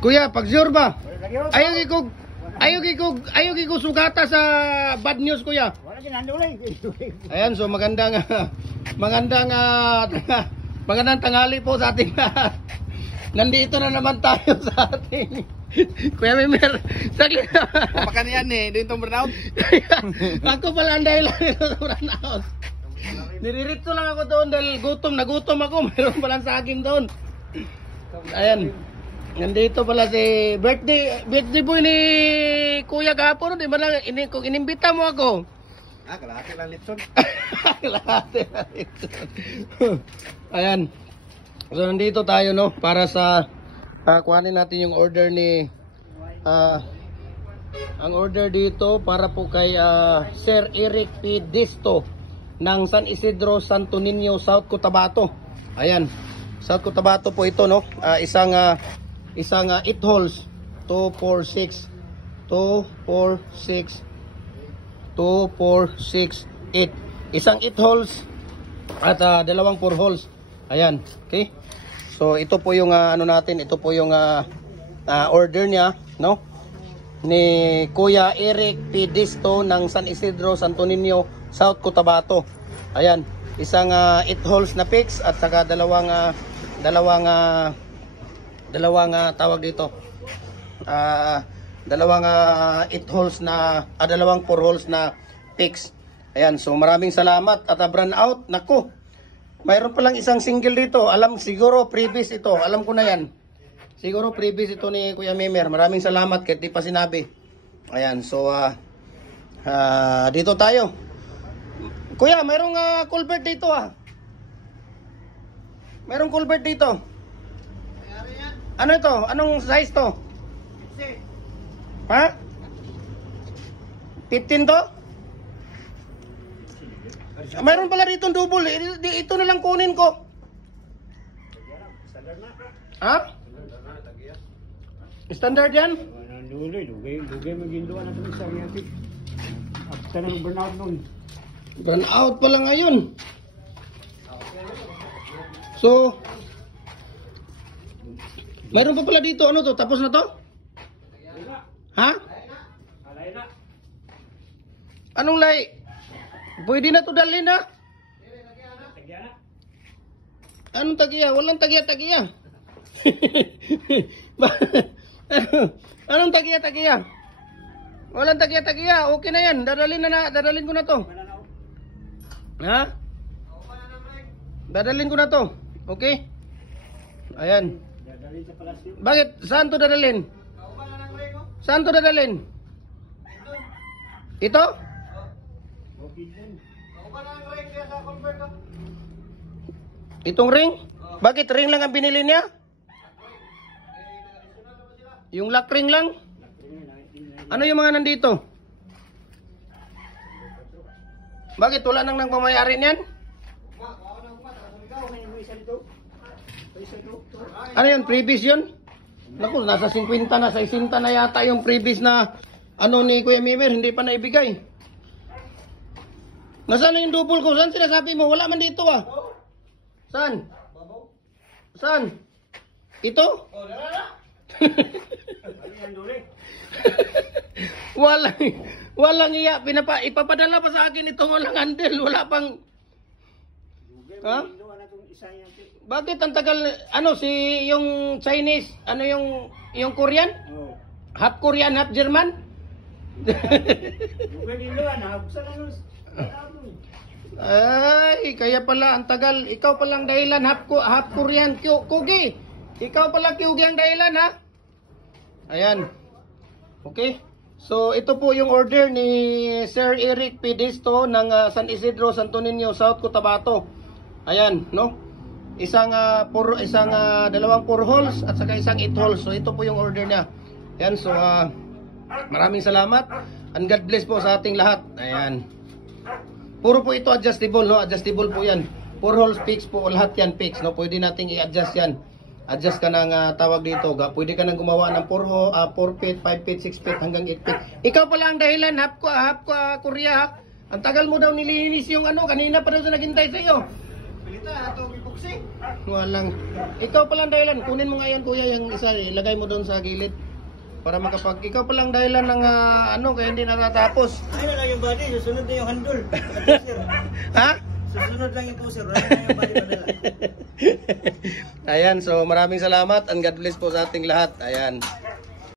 Kuya, pag-sure ba? Ayaw ko sugata sa bad news, kuya. Ayan, so magandang tanghali po sa ating lahat. Nandito na naman tayo sa ating Kuya Mimer. Saglit na. Baka niyan dito burnout. Ako pala ang dahilan nito sa burnout. Niriritso lang ako doon dahil nagutom ako. Mayroon palang saging doon. Ayan. Nandito pala si birthday boy ni Kuya kahapon, di ba lang kung inimbita mo ako? Kalahati lang litson. Kalahati lang litson. Ayan. So nandito tayo no para sa kuhanin natin yung order ni ang order dito para po kay Sir Eric P. Disto ng San Isidro, Santo Niño, South Cotabato. Ayan. South Cotabato po ito no. Isang 8 holes 2, 4, 6 8 isang 8 holes at dalawang 4 holes. Ayan, okay. So ito po yung ano natin, ito po yung order niya no ni Kuya Eric P. Disto ng San Isidro, Santo Niño, South Cotabato. Ayan, isang 8 holes na picks at saka dalawang tawag dito dalawang 8 holes na dalawang 4 holes na picks. Ayan, so maraming salamat at brand out. Nako, mayroon palang isang single dito. Siguro previous ito, alam ko na yan, siguro previous ito ni Kuya Mimer. Maraming salamat kahit di pa sinabi. Ayan, so dito tayo. Kuya, mayroong culvert dito mayroong culvert dito. Ano ito? Anong size to? 15. Ha? 15 to? Mayroon pala rito double. Ito na lang kunin ko. Ha? Standard yan? Dugay maginduan na ito sa mga after ng burnout nun. Burnout pala ngayon. So mayroon pa pala dito, ano to? Tapos na to? Ha? Anong lay? Pwede na to dalhin ha? Anong tagiya? Walang tagiya-tagiya. Anong tagiya-tagiya? Walang tagiya-tagiya. Okay na yan. Dadalhin ko na to. Ha? Dadalhin ko na to. Okay? Ayan. Bakit? Saan to dadalhin? Saan to dadalhin? Ito? Itong ring? Bakit ring lang ang binili niya? Yung lock ring lang? Ano yung mga nandito? Bakit wala nang nagmamayari niyan? Ano yun? Previous yun? Naku, nasa 50 na, 60 na yata yung previous na ano ni Kuya Mimer, hindi pa naibigay. Nasaan na yung double ko? Saan sinasabi mo? Wala man dito Saan? Saan? Ito? Walang iya. Ipapadala pa sa akin itong walang handle. Wala pang... Ha? Bakit ang tagal, yung Chinese, yung Korean? Half Korean, half German? Ay, kaya pala ang tagal. Ikaw palang dahilan, half Korean, Kugi. Ikaw pala Kugi ang dahilan, ha? Ayan. Okay. So, ito po yung order ni Sir Eric P. Disto ng San Isidro, Santo Niño, South Cotabato. Ayan, no? Dalawang 4 holes at saka isang 8 holes. So ito po yung order niya. Ayan, so maraming salamat and God bless po sa ating lahat. Ayan. Puro po ito adjustable, no? Adjustable po yan. 4 holes fix po, lahat yan fix, no? Pwede nating i-adjust yan. Adjust ka ng tawag dito. Pwede ka nang gumawa ng 4 feet, 5 feet, 6 feet hanggang 8 feet. Ikaw pala ang dahilan, half Korea, ha? Ang tagal mo daw nilinis yung kanina pa daw sa naghintay sa iyo. Walang. Ikaw palang dahilan. Kunin mo nga yan kuya yung isa. Ilagay mo doon sa gilid. Para makapag... Ikaw palang dahilan ng kaya hindi natatapos. Ay na lang yung body, susunod na yung handle. Pusher. Ha? Susunod lang yung pusher, wala na yung body padala. Ayan, so maraming salamat and God bless po sa ating lahat. Ayan.